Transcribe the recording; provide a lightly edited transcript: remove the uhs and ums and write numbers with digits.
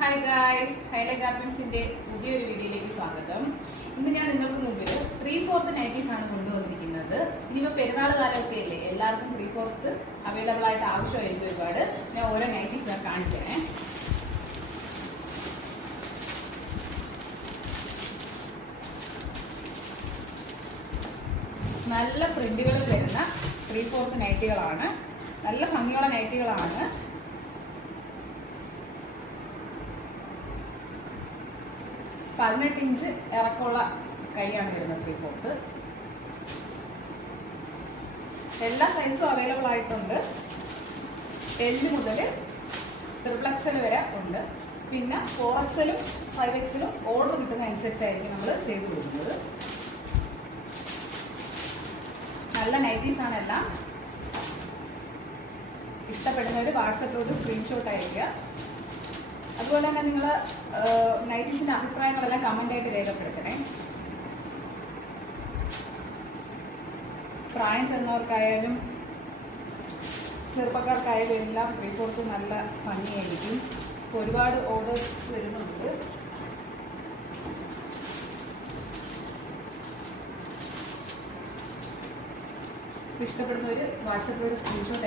Hi guys, highlight ഗാർമെന്റ്സിന്റെ പുതിയൊരു വീഡിയോയിലേക്ക് സ്വാഗതം. ഇന്ന് ഞാൻ നിങ്ങൾക്ക് മുമ്പിൽ 3/4 നൈറ്റീസ് ആണ് കൊണ്ടുവന്നിരിക്കുന്നത്. ഇനിയിപ്പോൾ പെരുന്നാൾ കാലമൊക്കെ അല്ലേ, എല്ലാവർക്കും 3/4 അവൈലബിൾ ആയിട്ട് ആവശ്യമായിരിക്കും ഒരുപാട്. ഞാൻ ഓരോ നൈറ്റീസ് ഞാൻ കാണിച്ചു തരേ. നല്ല പ്രിന്റുകളിൽ വരുന്ന 3/4 നൈറ്റികളാണ്. നല്ല ഭംഗിയുള്ള നൈറ്റികളാണ്. 18 ഇഞ്ച് ഇറക്കമുള്ള കൈയാണ് വരുന്നത് 3/4. എല്ലാ സൈസും അവൈലബിൾ ആയിട്ടുണ്ട്. L മുതൽ XXL വരെ ഉണ്ട്. പിന്നെ 4XL 5XL ഓർഡർ കിട്ടുന്ന അനുസരിച്ചായിരിക്കും നമ്മൾ ചെയ്ത് കൊടുക്കുന്നത്. നല്ല നൈറ്റീസ് ആണ് എല്ലാം. ഇഷ്ടപ്പെടുന്നവർ വാട്സപ്പിലോട്ട് സ്ക്രീൻഷോട്ട് അയക്കുക. അതുപോലെ തന്നെ നിങ്ങൾ നൈറ്റീസിന്റെ അഭിപ്രായങ്ങളെല്ലാം കമന്റ് ആയിട്ട് രേഖപ്പെടുത്തണേ. പ്രായം ചെന്നവർക്കായാലും ചെറുപ്പക്കാർക്കായാലും എല്ലാം 3/4 നല്ല ഭംഗിയായിരിക്കും. ഒരുപാട് ഓർഡേഴ്സ് വരുന്നുണ്ട്. ഇഷ്ടപ്പെടുന്നവർ വാട്സപ്പിലൂടെ സ്ക്രീൻഷോട്ട്